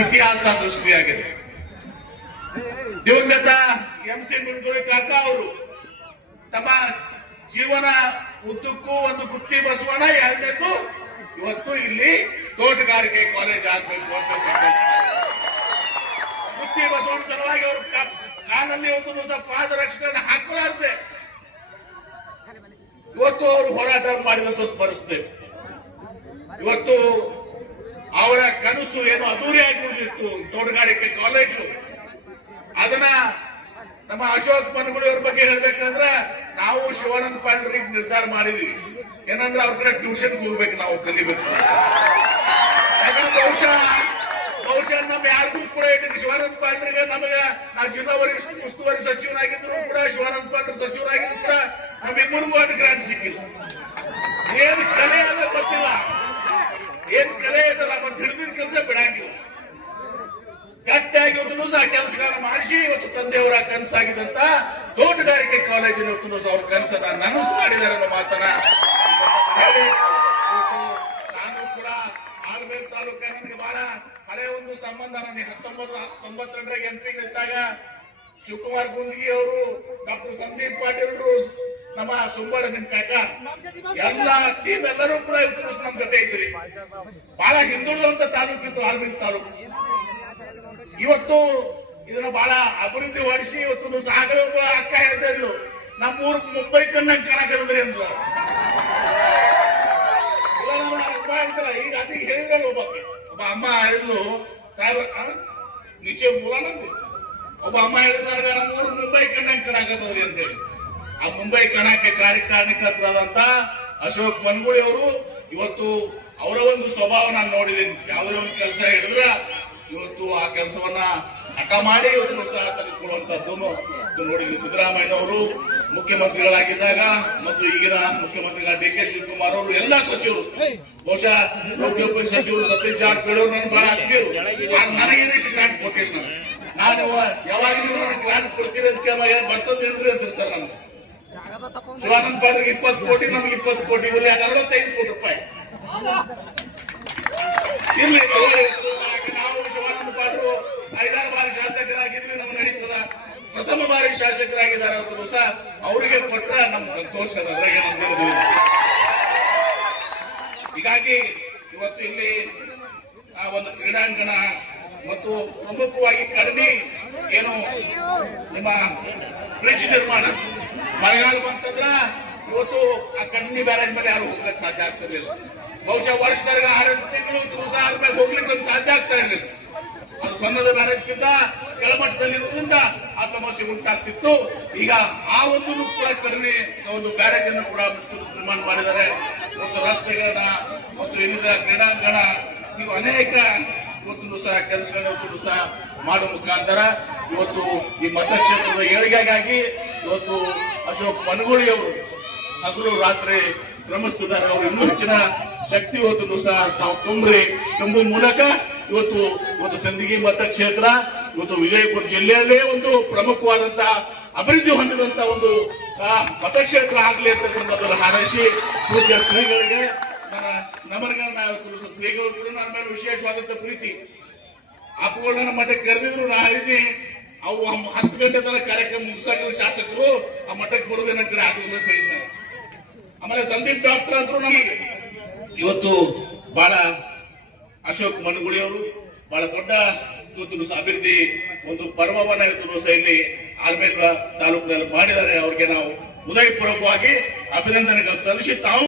ಇತಿಹಾಸ ಸೃಷ್ಟಿಯಾಗಿದೆ. ದಿವಂಗತ MC ಮುನ್ಗೂಳಿ ಕಾಕಾ ಅವರು ತಮ್ಮ ಜೀವನ ಉದ್ದಕ್ಕೂ ಒಂದು ಗುತ್ತಿ ಬಸವಣ್ಣ, ಎರಡನೇದು ಇವತ್ತು ಇಲ್ಲಿ ತೋಟಗಾರಿಕೆ ಕಾಲೇಜ್ ಆಗ್ಬೇಕು ಅಂತ ಸಂಕಲ್ಪ. ಗುತ್ತಿ ಬಸವಣ್ಣ ಸಲುವಾಗಿ ಅವರು ಕಾಲಲ್ಲಿ ಇವತ್ತು ಪಾದರಕ್ಷೆಗಳನ್ನು ಹಾಕಲಾರದೆ ಇವತ್ತು ಅವರು ಹೋರಾಟ ಮಾಡಿದಂತ ಸ್ಮರಿಸ್ತೇವೆ. ಇವತ್ತು ಅವರ ಕನಸು ಏನು ಅಧೂರಿಯಾಗಿ ಉಳಿದಿತ್ತು ತೋಟಗಾರಿಕೆ ಕಾಲೇಜು, ಅದನ್ನ ನಮ್ಮ ಅಶೋಕ್ ಮನಗುಳಿ ಅವ್ರ ಬಗ್ಗೆ ಹೇಳ್ಬೇಕಂದ್ರೆ ನಾವು ಶಿವಾನಂದ ಪಾಟೀಲ್ ನಿರ್ಧಾರ ಮಾಡಿದೀವಿ. ಏನಂದ್ರೆ ಅವ್ರ ಕಡೆ ಟ್ಯೂಷನ್ ಹೋಗ್ಬೇಕು, ನಾವು ಕಲಿಬೇಕು. ಯಾಕಂದ್ರೆ ಬಹುಶಃ ನಮ್ ಯಾರಿಗೂ ಕೂಡ ಶಿವಾನಂದ ಪಾಟೀಲ್ಗೆ ನಮಗ ನಾವು ಜಿಲ್ಲಾ ಉಸ್ತುವಾರಿ ಸಚಿವರಾಗಿದ್ರು ಕೂಡ, ಶಿವಾನಂದ ಪಾಟೀಲ್ ಸಚಿವರಾಗಿದ್ರು ಕೂಡ ನಮ್ಮಿಬ್ಬರಿಗೂ ಅದು ಗ್ರಾಂಟ್ ಸಿಕ್ಕಿಲ್ಲ. ಏನ್ ಕಲೆ ಅದ ಗೊತ್ತಿಲ್ಲ, ಏನ್ ಕಲೆ ಇದಲ್ಲ ಮತ್ತೆ ಹಿಡಿದಿನ ಕೆಲಸ ಬಿಡಂಗಿಲ್ಲ. ಗಟ್ಟಿಯಾಗಿ ಇವತ್ತು ಸಹ ಕೆಲಸಗಾರ ಮಾಡಿಸಿ ಇವತ್ತು ತಂದೆಯವರ ಕನಸಾಗಿದ್ದಂತ ತೋಟಗಾರಿಕೆ ಕಾಲೇಜಿನ ಇವತ್ತು ಸಹ ಅವ್ರ ಕನಸನ್ನ ನನಸು ಮಾಡಿದ್ದಾರೆ ಅನ್ನೋ ಮಾತನ್ನ ಹೇಳಿ, ನಾನು ಕೂಡ ಆಲ್ಬೇಲ್ ತಾಲೂಕ ನನಗೆ ಬಹಳ ಹಳೆ ಒಂದು ಸಂಬಂಧ. ನನಗೆ 1992 MP ಇದ್ದಾಗ ಶಿವಕುಮಾರ್ ಗುಂದಿಗಿ ಅವರು, ಡಾಕ್ಟರ್ ಸಂದೀಪ್ ಪಾಟೀಲ್ ಅವರು, ನಮ್ಮ ಸುಬ್ಬಣ್ಣ ನಿಮ್ ಕಾಕ ಎಲ್ಲ ಟೀಮ್ ಎಲ್ಲರೂ ಕೂಡ ಇವತ್ತು ನಮ್ ಜೊತೆ ಇದ್ರಿ. ಬಹಳ ಹಿಂದುಳಿದಂತ ತಾಲೂಕಿತ್ತು ಆಲ್ಬೇಲ್ ತಾಲೂಕು. ಇವತ್ತು ಇದನ್ನ ಬಹಳ ಅಭಿವೃದ್ಧಿ ಹೊಡಿಸಿ ಇವತ್ತು ಸಾಗರ ಅಕ್ಕ ಹೇಳಿದ್ರು ನಮ್ಮೂರ್ ಮುಂಬೈ ಕಣ್ಣಂಗ್ ಕಾಣಕದ್ರಿ ಅಂದ್ರು. ಈಗ ಅದಕ್ಕೆ ಹೇಳಿದ್ರಲ್ಲ ಒಬ್ಬ ಅಮ್ಮ ಹೇಳಿದ್ಲು, ಸಾಹೇಬ್ ನಿಚೆ ಬೋಲಂದ್ರಿ. ಒಬ್ಬ ಅಮ್ಮ ಹೇಳಿದಾಗ ನಮ್ಮೂರು ಮುಂಬೈ ಕಣ್ಣಂಗ್ ಕಾಣಕದ್ರಿ ಅಂತ ಹೇಳಿ. ಆ ಮುಂಬೈ ಕಣಕ್ಕೆ ಕಾರಣಕರ್ತರಾದಂತ ಅಶೋಕ್ ಮನಗುಳಿ ಅವರು ಇವತ್ತು ಅವರ ಒಂದು ಸ್ವಭಾವ ನಾನು ನೋಡಿದ್ದೀನಿ. ಯಾವುದೇ ಒಂದು ಕೆಲಸ ಹೇಳಿದ್ರ ಇವತ್ತು ಆ ಕೆಲಸವನ್ನ ಹಠ ಮಾಡಿ ಇವತ್ತು ಸಹ ತೆಗೆದುಕೊಳ್ಳುವಂತದ್ದು ನೋಡಿದ್ವಿ. ಸಿದ್ದರಾಮಯ್ಯನವರು ಮುಖ್ಯಮಂತ್ರಿಗಳಾಗಿದ್ದಾಗ ಮತ್ತು ಈಗಿನ ಮುಖ್ಯಮಂತ್ರಿಗಳ DK ಶಿವಕುಮಾರ್ ಅವರು ಎಲ್ಲ ಸಚಿವರು, ಬಹುಶಃ ಲೋಕೋಪಯೋಗಿ ಸಚಿವರು ಸತೀಶ್ ಜಾರಕಿಹೊಳಿ ಅವರು ನಾನು ಬಹಳ ಆತ್ಮೀಯರು. ನನಗೇನು ಗ್ರಾಂಟ್ ಕೊಟ್ಟಿಲ್ಲ, ನಾನು ಯಾವಾಗಿಗೂ ಗ್ರಾಂಟ್ ಕೊಡ್ತೀರಿ ಅಂತ ಬರ್ತದೇನ್ರಿ ಅಂತ ಇರ್ತಾರೆ. ನಮ್ಗೆ ಶಿವಾನಂದ ಪಾಟೀಲ್ 20 ಕೋಟಿ, ನಮ್ಗೆ 20 ಕೋಟಿ, ಇಲ್ಲಿ 45 ಕೋಟಿ ರೂಪಾಯಿ ಇರ್ಲಿ. ನಾವು ಶಿವಾನಂದ ಪಾಟೀಲ್ 5 ಬಾರಿ ಶಾಸಕರಾಗಿದ್ವಿ, ನಮ್ಗೆ ನಡೀತದ. ಪ್ರಥಮ ಬಾರಿ ಶಾಸಕರಾಗಿದ್ದಾರೆ ಅವತ್ತು ಸಹ ಅವರಿಗೆ ಕೊಟ್ಟ ನಮ್ಗೆ ಸಂತೋಷ. ಅದ್ರಾಗೆ ನಮ್ಗೆ ಹೀಗಾಗಿ ಇವತ್ತು ಇಲ್ಲಿ ಆ ಒಂದು ಕ್ರೀಡಾಂಗಣ ಮತ್ತು ಪ್ರಮುಖವಾಗಿ ಕಡಿಮೆ ಏನು ನಿಮ್ಮ ಬ್ರಿಡ್ಜ್ ನಿರ್ಮಾಣ, ಮಳೆಗಾಲ ಬಂತಂದ್ರ ಇವತ್ತು ಆ ಕಡಿಮೆ ಬ್ಯಾರೇಜ್ ಮೇಲೆ ಯಾರು ಹೋಗ್ಲಿಕ್ಕೆ ಸಾಧ್ಯ ಆಗ್ತಿರ್ಲಿಲ್ಲ. ಬಹುಶಃ ವರ್ಷದಾಗ 6 ತಿಂಗಳು ಸಹ ಮೇಲೆ ಹೋಗ್ಲಿಕ್ಕೆ ಸಾಧ್ಯ ಆಗ್ತಾ ಇರಲಿಲ್ಲ. ಅದು ಸಣ್ಣದ ಬ್ಯಾರೇಜ್ಗಿಂತ ಕೆಳಮಟ್ಟದಲ್ಲಿರುವುದರಿಂದ ಆ ಸಮಸ್ಯೆ ಉಂಟಾಗ್ತಿತ್ತು. ಈಗ ಆ ಒಂದು ಕೂಡ ಕಡಿಮೆ ಒಂದು ಬ್ಯಾರೇಜ್ ಅನ್ನು ಕೂಡ ನಿರ್ಮಾಣ ಮಾಡಿದ್ದಾರೆ. ಮತ್ತು ರಸ್ತೆಗಳನ್ನ ಮತ್ತು ವಿವಿಧ ಕ್ರೀಡಾಂಗಣ, ಇದು ಅನೇಕ ಇವತ್ತು ಸಹ ಕೆಲಸಗಳನ್ನು ಸಹ ಮಾಡುವ ಮುಖಾಂತರ ಇವತ್ತು ಈ ಮತಕ್ಷೇತ್ರದ ಏಳಿಗೆಗಾಗಿ ಇವತ್ತು ಅಶೋಕ್ ಮನಗುಳಿ ಅವರು ಹಗಲು ರಾತ್ರಿ ಶ್ರಮಿಸುತ್ತಿದ್ದಾರೆ. ಅವರು ಇನ್ನೂ ಹೆಚ್ಚಿನ ಶಕ್ತಿ ಇವತ್ತು ಸಹ ತಾವು ತುಂಬುವ ಮೂಲಕ ಇವತ್ತು ಸಂದಗಿ ಮತಕ್ಷೇತ್ರ ಇವತ್ತು ವಿಜಯಪುರ ಜಿಲ್ಲೆಯಲ್ಲೇ ಒಂದು ಪ್ರಮುಖವಾದಂತಹ ಅಭಿವೃದ್ಧಿ ಹೊಂದಿದಂತ ಒಂದು ಮತಕ್ಷೇತ್ರ ಆಗಲಿ ಅಂತ ಸಂದರ್ಭದಲ್ಲಿ ಹಾರೈಸಿ ಪೂಜ್ಯ ಶ್ರೀಗಳಿಗೆ ನನ್ನ ನಮನಗಳನ್ನ ಶ್ರೀಗಳು ನನ್ನ ಮೇಲೆ ವಿಶೇಷವಾದಂತ ಪ್ರೀತಿ. ಅಪ್ಪಗಳು ನನ್ನ ಮಠಕ್ಕೆ ಕರೆದಿದ್ರು, ನಾ ಹೇಳಿದ್ನಿ ಅವು 10 ಗಂಟೆ ತನಕ ಕಾರ್ಯಕ್ರಮ ಮುಗಿಸಾಗಿದ್ರು ಶಾಸಕರು, ಆ ಮಠಕ್ಕೆ ಬರೋದೇ ನನ್ನ ಕಡೆ ಆಗುವುದು ಅಂತ ಹೇಳಿದ್ದಾರೆ. ಆಮೇಲೆ ಸಂದೀಪ್ ಡಾಕ್ಟರ್ ಅಂದ್ರು ನಮಗೆ ಇವತ್ತು ಬಹಳ ಅಶೋಕ್ ಮನಗುಳಿ ಅವರು ಬಹಳ ದೊಡ್ಡ ಇವತ್ತು ಅಭಿವೃದ್ಧಿ ಒಂದು ಪರ್ವವನ್ನ ಇವತ್ತು ಇಲ್ಲಿ ಆಲ್ಮೇಲ ತಾಲೂಕಿನಲ್ಲಿ ಮಾಡಿದ್ದಾರೆ. ಅವ್ರಿಗೆ ನಾವು ಹೃದಯಪೂರ್ವಕವಾಗಿ ಅಭಿನಂದನೆಗಳು ಸಲ್ಲಿಸಿ ತಾವು